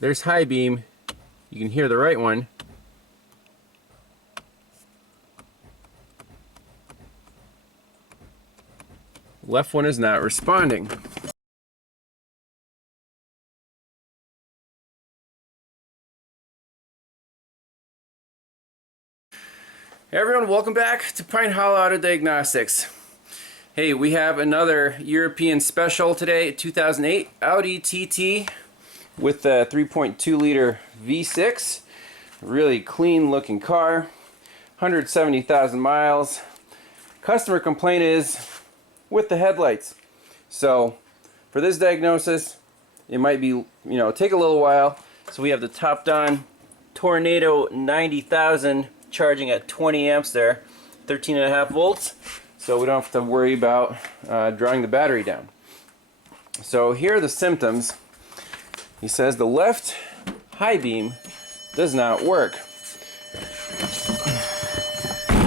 There's high beam. You can hear the right one. Left one is not responding. Hey everyone, welcome back to Pine Hollow Auto Diagnostics. Hey, we have another European special today, 2008 Audi TT with the 3.2 liter V6. Really clean looking car, 170,000 miles. Customer complaint is with the headlights. So for this diagnosis, it might be, take a little while. So we have the TOPDON Tornado 90,000 charging at 20 amps there, 13.5 volts. So we don't have to worry about drawing the battery down. So here are the symptoms. He says the left high beam does not work.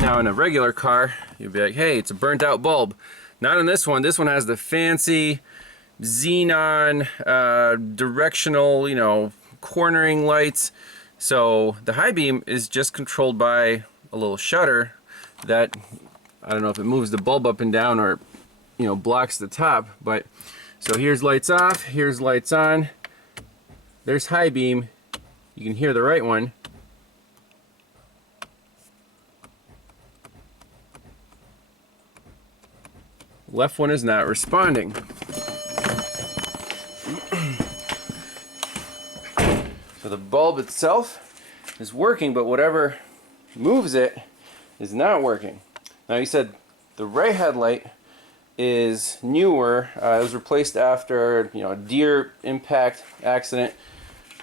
Now in a regular car, you'd be like, hey, it's a burnt out bulb. Not in this one. This one has the fancy Xenon directional, cornering lights. So the high beam is just controlled by a little shutter that, I don't know if it moves the bulb up and down or, blocks the top. But so here's lights off, here's lights on. There's high beam. You can hear the right one. Left one is not responding. So the bulb itself is working, but whatever moves it is not working. Now he said the right headlight is newer. It was replaced after a deer impact accident,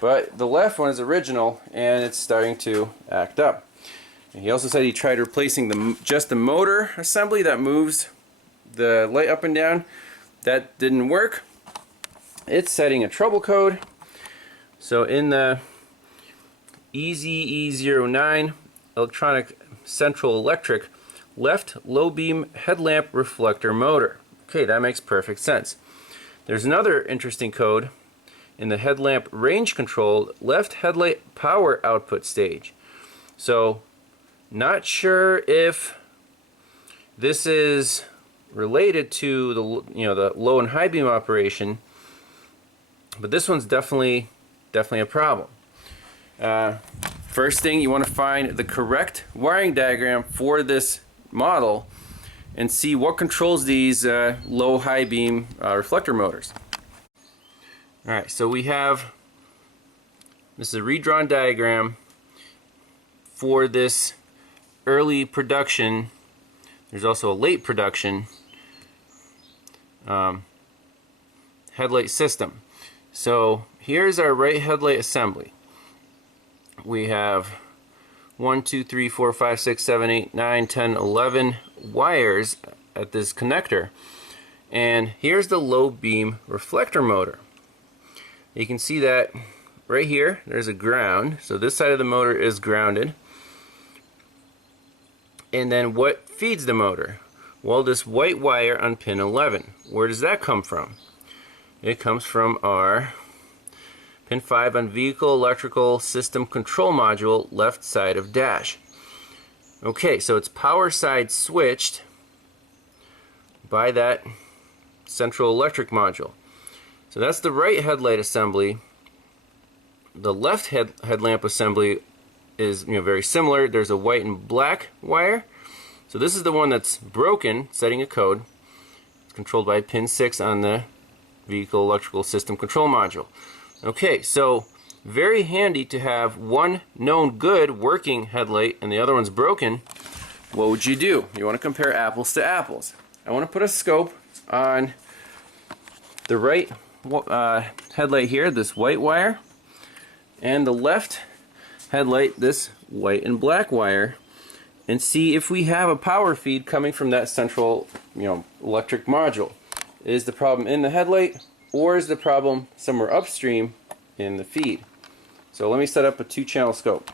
but the left one is original and it's starting to act up. And he also said he tried replacing just the motor assembly that moves the light up and down. That didn't work. It's setting a trouble code. So in the EZE09 electronic central electric left low beam headlamp reflector motor. Okay, that makes perfect sense. There's another interesting code in the headlamp range control left headlight power output stage. So not sure if this is related to the low and high beam operation, but this one's definitely a problem. First thing, you want to find the correct wiring diagram for this model and see what controls these low high beam reflector motors. Alright, so we have, this is a redrawn diagram for this early production. There's also a late production headlight system. So here's our right headlight assembly. We have 1, 2, 3, 4, 5, 6, 7, 8, 9, 10, 11 wires at this connector. And here's the low beam reflector motor. You can see that right here, there's a ground. So this side of the motor is grounded. And then what feeds the motor? Well, this white wire on pin 11. Where does that come from? It comes from our pin 5 on vehicle electrical system control module, left side of dash. Okay, so it's power side switched by that central electric module. So that's the right headlight assembly. The left headlamp assembly is very similar. There's a white and black wire. So this is the one that's broken, setting a code. It's controlled by pin 6 on the vehicle electrical system control module. Okay, so very handy to have one known good working headlight and the other one's broken. What would you do? You want to compare apples to apples. I want to put a scope on the right headlight here, this white wire, and the left headlight, this white and black wire, and see if we have a power feed coming from that central electric module. Is the problem in the headlight, or is the problem somewhere upstream in the feed? So let me set up a 2-channel scope.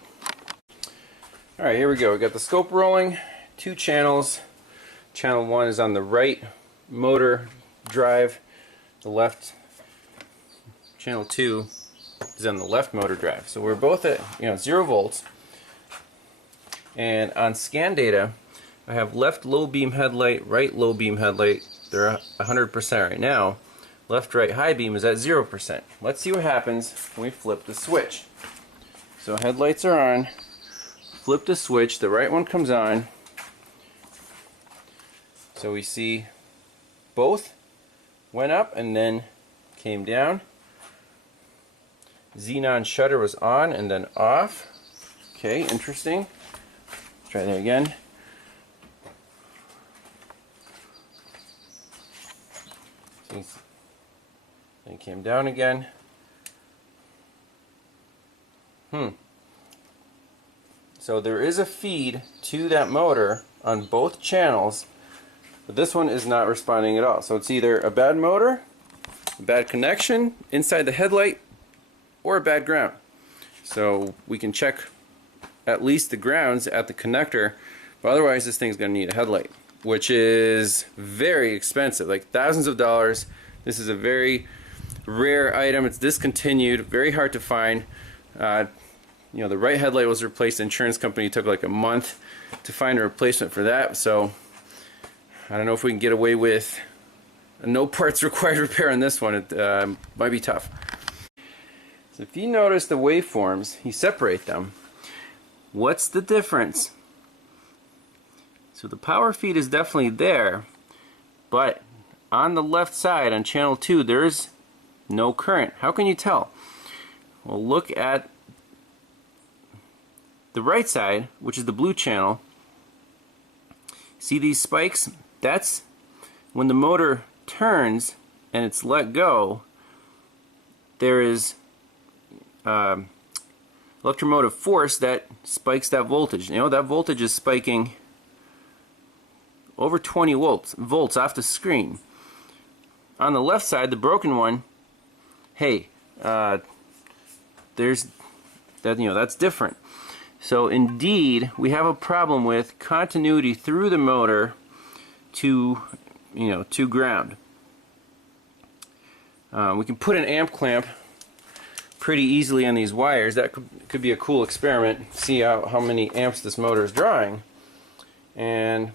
Alright, here we go. We got the scope rolling, 2 channels. Channel 1 is on the right motor drive, the left channel 2 is on the left motor drive. So we're both at 0 volts. And on scan data, I have left low beam headlight, right low beam headlight. They're 100% right now. Left right high beam is at 0%. Let's see what happens when we flip the switch. So headlights are on. Flip the switch, the right one comes on. So we see both went up and then came down. Xenon shutter was on and then off. Okay, interesting. Let's try that again. Then it came down again. So there is a feed to that motor on both channels, but this one is not responding at all. So it's either a bad motor, a bad connection inside the headlight, or a bad ground. So we can check at least the grounds at the connector, but otherwise this thing's going to need a headlight, which is very expensive, like thousands of dollars. This is a very rare item. It's discontinued, very hard to find. The right headlight was replaced. The insurance company took like a month to find a replacement for that. So I don't know if we can get away with a no parts required repair on this one. It might be tough. So if you notice the waveforms, you separate them. What's the difference? So the power feed is definitely there, but on the left side on channel 2 there's no current. How can you tell? Well, look at the right side, which is the blue channel. See these spikes? That's when the motor turns and it's let go. There is electromotive force that spikes that voltage. That voltage is spiking over 20 volts off the screen. On the left side, the broken one, hey, there's that, that's different. So indeed, we have a problem with continuity through the motor to ground. We can put an amp clamp pretty easily on these wires. That could be a cool experiment. See how many amps this motor is drawing, and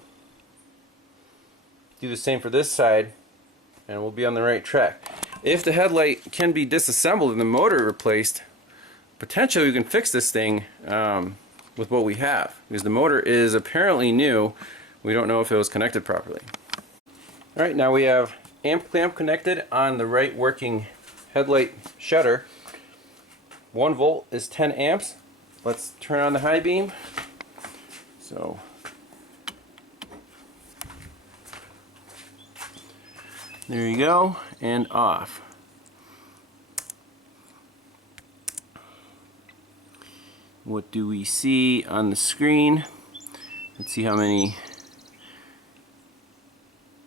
do the same for this side, and we'll be on the right track. If the headlight can be disassembled and the motor replaced, potentially we can fix this thing with what we have, because the motor is apparently new. We don't know if it was connected properly. Alright, now we have amp clamp connected on the right working headlight shutter. 1 volt is 10 amps. Let's turn on the high beam. So there you go, and off. What do we see on the screen? Let's see how many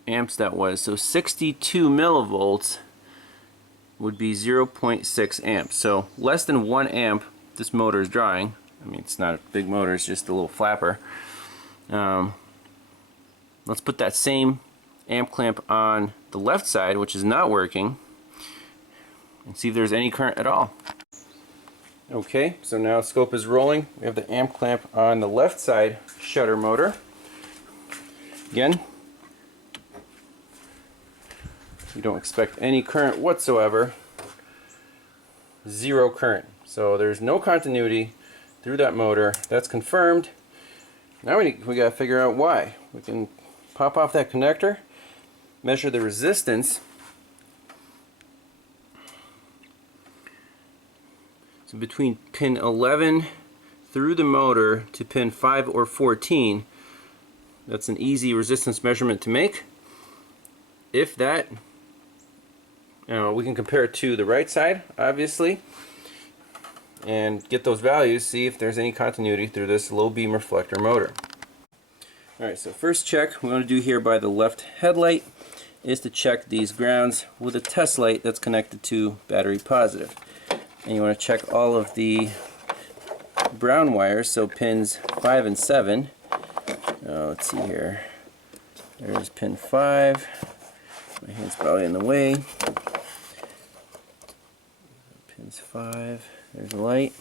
amps that was. So 62 millivolts would be 0.6 amps. So less than 1 amp this motor is drawing. I mean, it's not a big motor, it's just a little flapper. Let's put that same amp clamp on the left side, which is not working, and see if there's any current at all. Okay, so now scope is rolling. We have the amp clamp on the left side shutter motor. Again, you don't expect any current whatsoever. 0 current. So there's no continuity through that motor. That's confirmed. Now we gotta figure out why. We can pop off that connector, measure the resistance. So between pin 11 through the motor to pin 5 or 14, that's an easy resistance measurement to make. If that, we can compare it to the right side, obviously, and get those values, see if there's any continuity through this low beam reflector motor. Alright, so first check we want to do here by the left headlight is to check these grounds with a test light that's connected to battery positive. And you want to check all of the brown wires, so pins 5 and 7. Let's see here. There's pin 5. My hand's probably in the way. Pin Pins 5, there's a light.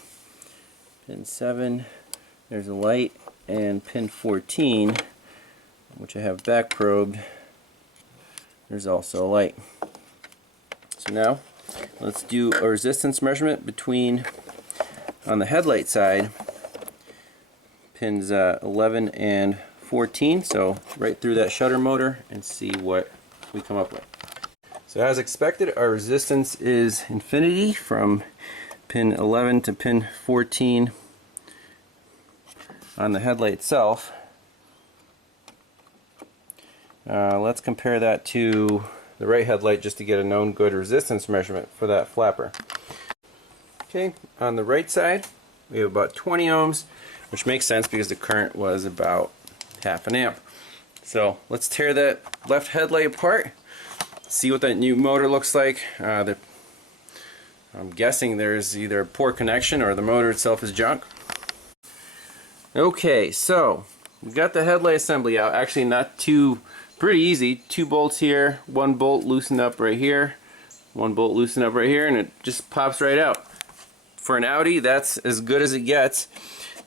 Pin 7, there's a light. And pin 14, which I have back probed, there's also a light. So now let's do a resistance measurement between, on the headlight side, pins 11 and 14, so right through that shutter motor, and see what we come up with. So as expected, our resistance is infinity from pin 11 to pin 14 on the headlight itself. Let's compare that to the right headlight just to get a known good resistance measurement for that flapper. Okay, on the right side we have about 20 ohms, which makes sense because the current was about half an amp. So let's tear that left headlight apart, see what that new motor looks like. I'm guessing there's either a poor connection or the motor itself is junk. Okay, so we've got the headlight assembly out. Actually, not too, pretty easy. 2 bolts here, 1 bolt loosened up right here, 1 bolt loosened up right here, and it just pops right out. For an Audi, that's as good as it gets.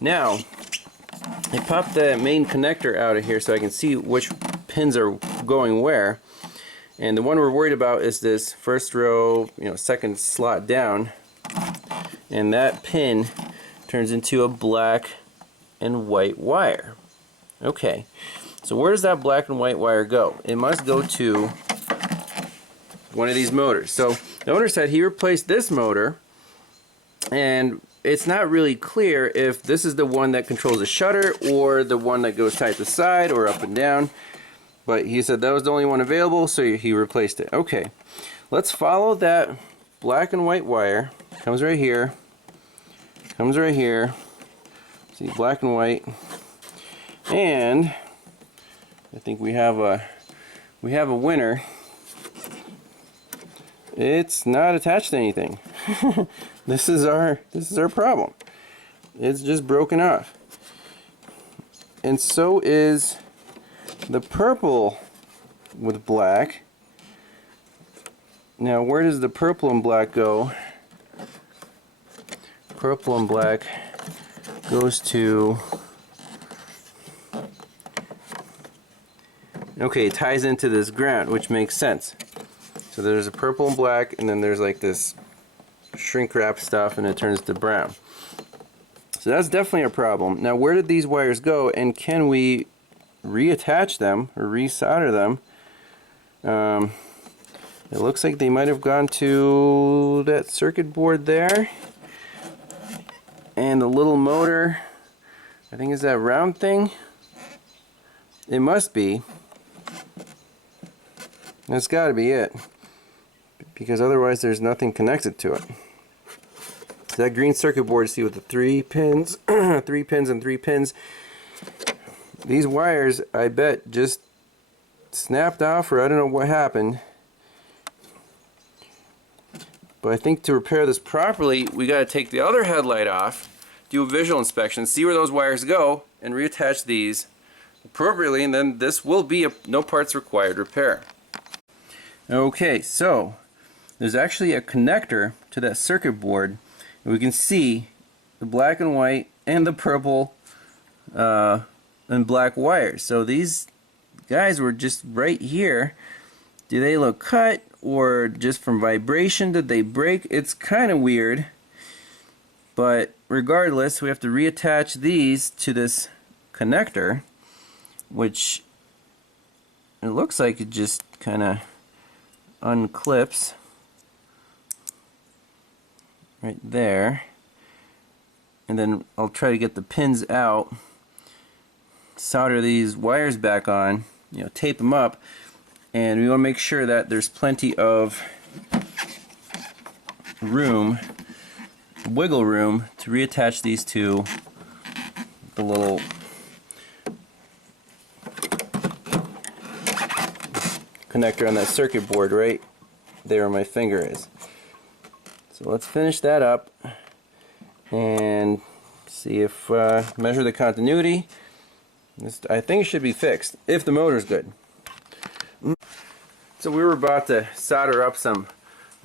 Now, I popped the main connector out of here so I can see which pins are going where. And the one we're worried about is this first row, second slot down. And that pin turns into a black and white wire. Okay, so where does that black and white wire go? It must go to one of these motors. So the owner said he replaced this motor, and it's not really clear if this is the one that controls the shutter or the one that goes side to side or up and down, but he said that was the only one available, so he replaced it. Okay, let's follow that black and white wire. Comes right here, comes right here. See, black and white, and I think we have a winner. It's not attached to anything. This is our problem. It's just broken off, and so is the purple with black. Now, where does the purple and black go? Purple and black goes to, okay, it ties into this ground, which makes sense. So there's a purple and black, and then there's like this shrink wrap stuff, and it turns to brown. So that's definitely a problem. Now, where did these wires go, and can we reattach them or resolder them? It looks like they might have gone to that circuit board there. And the little motor, I think, is that round thing? It must be. That's got to be it, because otherwise there's nothing connected to it. So that green circuit board, see, with the 3 pins, 3 pins and 3 pins. These wires, I bet, just snapped off, or I don't know what happened. But I think to repair this properly, we got to take the other headlight off, do a visual inspection, see where those wires go, and reattach these appropriately, and then this will be a no parts required repair. Okay, so there's actually a connector to that circuit board, and we can see the black and white and the purple and black wires. So these guys were just right here. Do they look cut, or just from vibration did they break? It's kind of weird, but regardless, we have to reattach these to this connector, which it looks like it just kind of unclips right there. And then I'll try to get the pins out, solder these wires back on, tape them up. And we want to make sure that there's plenty of room, wiggle room, to reattach these to the little connector on that circuit board right there where my finger is. So let's finish that up and see if, measure the continuity. I think it should be fixed, if the motor's good. So we were about to solder up some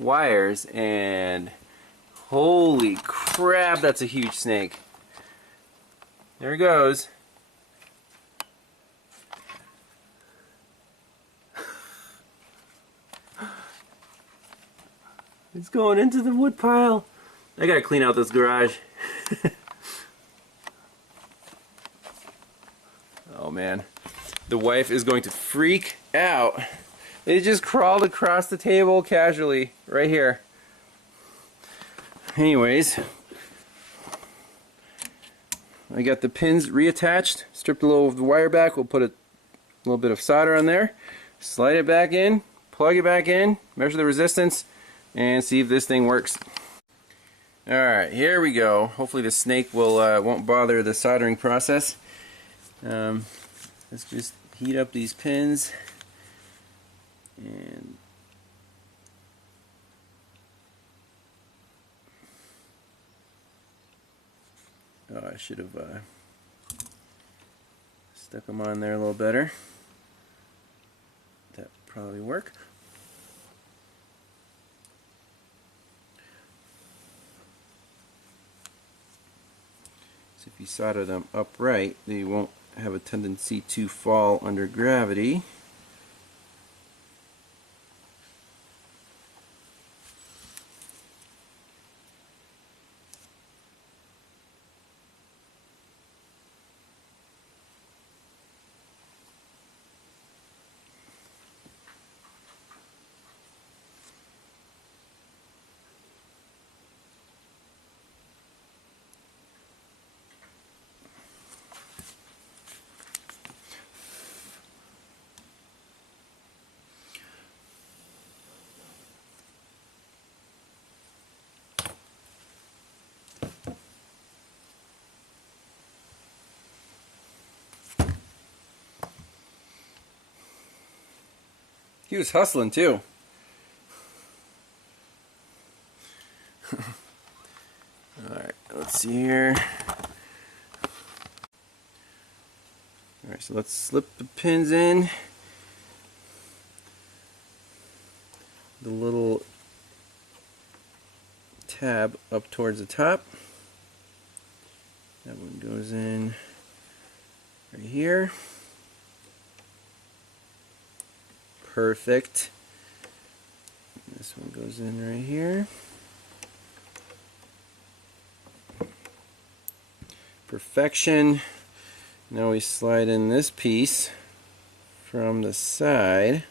wires, and Holy crap, that's a huge snake. There it goes. It's going into the wood pile. I gotta clean out this garage. Oh man. The wife is going to freak out. It just crawled across the table casually, right here. Anyways, I got the pins reattached, stripped a little of the wire back. We'll put a little bit of solder on there, slide it back in, plug it back in, measure the resistance, and see if this thing works. Alright, here we go. Hopefully the snake will won't bother the soldering process. Let's just heat up these pins. And oh, I should have stuck them on there a little better. That would probably work. So if you solder them upright, they won't have a tendency to fall under gravity. He was hustling too. Alright, let's see here. Alright, so let's slip the pins in. The little tab up towards the top. That one goes in right here. Perfect. This one goes in right here. Perfection. Now we slide in this piece from the side.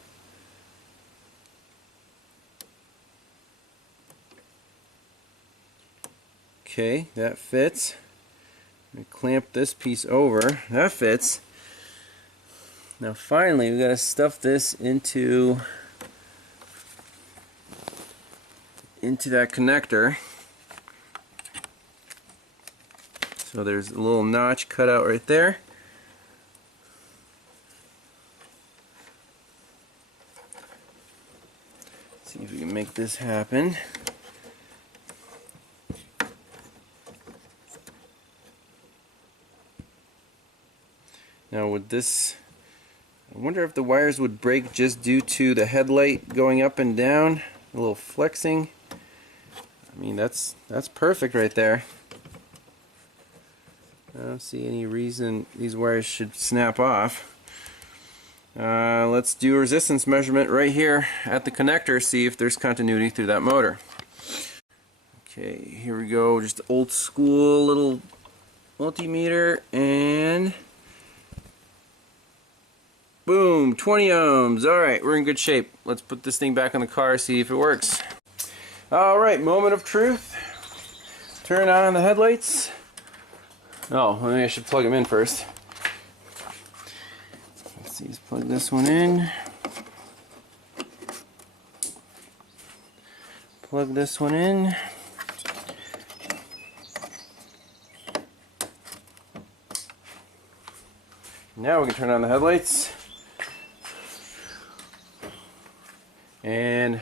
Okay, that fits. We clamp this piece over. That fits. Now finally we got to stuff this into that connector. So there's a little notch cut out right there. Let's see if we can make this happen. Now with this, I wonder if the wires would break just due to the headlight going up and down, a little flexing. I mean, that's perfect right there. I don't see any reason these wires should snap off. Let's do a resistance measurement right here at the connector, see if there's continuity through that motor. Okay, here we go, just old school little multimeter, and boom, 20 ohms. Alright, we're in good shape. Let's put this thing back on the car, see if it works. Alright, moment of truth. Turn on the headlights. Oh, maybe I should plug them in first. Let's see, let's plug this one in. Plug this one in. Now we can turn on the headlights. And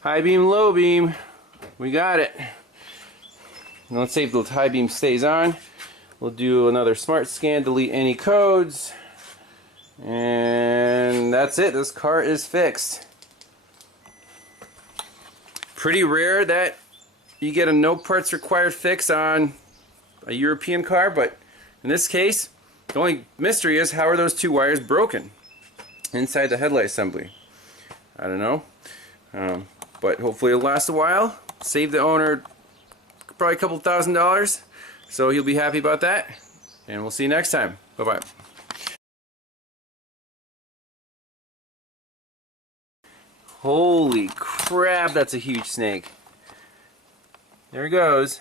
high beam, low beam, we got it. Now let's see if the high beam stays on. We'll do another smart scan, delete any codes, and that's it. This car is fixed. Pretty rare that you get a no parts required fix on a European car, but in this case, the only mystery is how are those two wires broken inside the headlight assembly. I don't know, but hopefully it'll last a while, save the owner probably a couple $1,000, so he'll be happy about that, and we'll see you next time. Bye bye. Holy crap, that's a huge snake. There he goes.